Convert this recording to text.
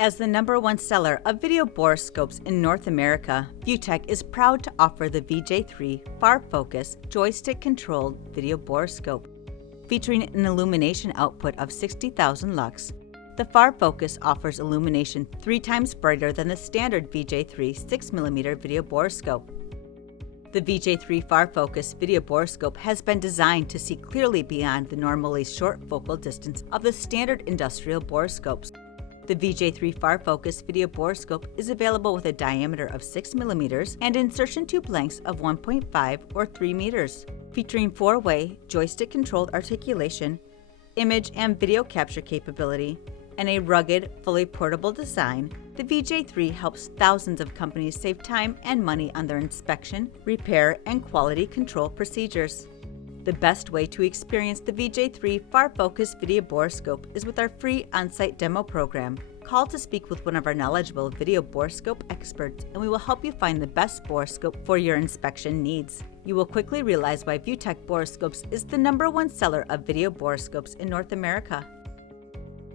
As the #1 seller of video borescopes in North America, ViewTech is proud to offer the VJ3 Far Focus joystick-controlled video borescope. Featuring an illumination output of 60,000 lux, the Far Focus offers illumination 3 times brighter than the standard VJ3 6mm video borescope. The VJ3 Far Focus video borescope has been designed to see clearly beyond the normally short focal distance of the standard industrial borescopes. The VJ3 Far Focus video borescope is available with a diameter of 6 mm and insertion tube lengths of 1.5 or 3 meters. Featuring 4-way joystick-controlled articulation, image and video capture capability, and a rugged, fully portable design, the VJ3 helps thousands of companies save time and money on their inspection, repair, and quality control procedures. The best way to experience the VJ3 Far Focus video borescope is with our free on-site demo program. Call to speak with one of our knowledgeable video borescope experts, and we will help you find the best borescope for your inspection needs. You will quickly realize why ViewTech Borescopes is the #1 seller of video borescopes in North America.